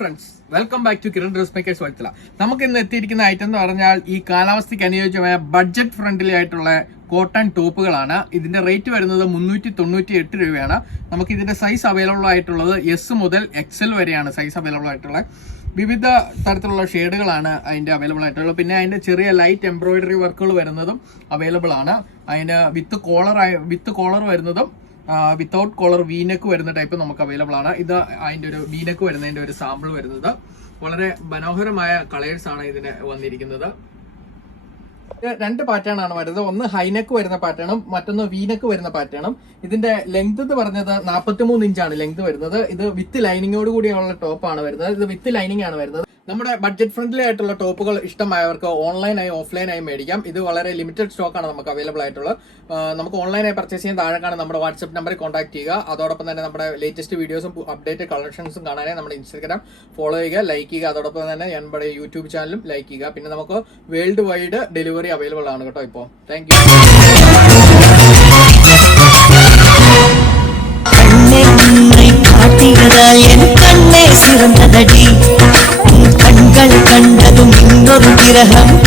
Friends welcome back to Kiran dress makers വൈത്തല നമുക്ക് ഇന്ന് എത്തിയിരിക്കുന്ന ഐറ്റം എന്ന് പറഞ്ഞാൽ ഈ കാലാവസ്ഥയ്ക്ക് അനുയോജ്യമായ ബഡ്ജറ്റ് ഫ്രണ്ട്ലി ആയിട്ടുള്ള കോട്ടൺ ടോപ്പുകളാണ് ഇതിന്റെ റേറ്റ് വരുന്നത് മുന്നൂറ്റി തൊണ്ണൂറ്റി എട്ട് രൂപയാണ്. നമുക്ക് ഇതിന്റെ സൈസ് അവൈലബിൾ ആയിട്ടുള്ളത് എസ് മുതൽ എക്സൽ വരെയാണ് സൈസ് അവൈലബിൾ ആയിട്ടുള്ളത്. വിവിധ തരത്തിലുള്ള ഷെയ്ഡുകളാണ് അതിന്റെ അവൈലബിൾ ആയിട്ടുള്ളത്. പിന്നെ അതിന്റെ ചെറിയ ലൈറ്റ് എംബ്രോയിഡറി വർക്കുകൾ വരുന്നതും അവൈലബിൾ ആണ്. അതിന് വിത്ത് കോളർ വിത്ത് കോളർ വരുന്നതും വിത്തൗട്ട് കോളർ വീനക്ക് വരുന്ന ടൈപ്പ് നമുക്ക് അവൈലബിൾ ആണ്. ഇത് അതിന്റെ ഒരു വീനക്ക് വരുന്നതിന്റെ ഒരു സാമ്പിൾ വരുന്നത്. വളരെ മനോഹരമായ കളേഴ്സ് ആണ് ഇതിന് വന്നിരിക്കുന്നത്. രണ്ട് പാറ്റേൺ ആണ് വരുന്നത്. ഒന്ന് ഹൈനെക്ക് വരുന്ന പാറ്റേണും മറ്റൊന്ന് വീനക്ക് വരുന്ന പാറ്റേണും ഇതിന്റെ ലെങ്ത് എന്ന് പറഞ്ഞത് 43 ഇഞ്ചാണ് ലെങ്ത് വരുന്നത്. ഇത് വിത്ത് ലൈനിങ്ങോട് കൂടിയുള്ള ടോപ്പാണ് വരുന്നത്. ഇത് വിത്ത് ലൈനിങ് ആണ് വരുന്നത്. നമ്മുടെ ബഡ്ജറ്റ് ഫ്രണ്ട്ലി ആയിട്ടുള്ള ടോപ്പുകൾ ഇഷ്ടമായവർക്ക് ഓൺലൈനായി ഓഫ്ലൈനായി മേടിക്കാം. ഇത് വളരെ ലിമിറ്റഡ് സ്റ്റോക്കാണ് നമുക്ക് അവൈലബിൾ ആയിട്ടുള്ളത്. നമുക്ക് ഓൺലൈനായി പർച്ചേസ് ചെയ്യാൻ താഴെ കാണാൻ നമ്മുടെ വാട്സപ്പ് നമ്പറിൽ കോൺടാക്ട് ചെയ്യുക. അതോടൊപ്പം തന്നെ നമ്മുടെ ലേറ്റസ്റ്റ് വീഡിയോസും അപ്ഡേറ്റ് കളക്ഷൻസും കാണാനായി നമ്മുടെ ഇൻസ്റ്റാഗ്രാം ഫോളോ ചെയ്യുക ലൈക്ക് ചെയ്യുക. അതോടൊപ്പം തന്നെ നമ്മുടെ യൂട്യൂബ് ചാനലും ലൈക്ക് ചെയ്യുക. പിന്നെ നമുക്ക് വേൾഡ് വൈഡ് ഡെലിവറി അവൈലബിൾ ആണ് കേട്ടോ ഇപ്പോൾ താങ്ക് യു കണ്ണേ സിറന്നതടി रहम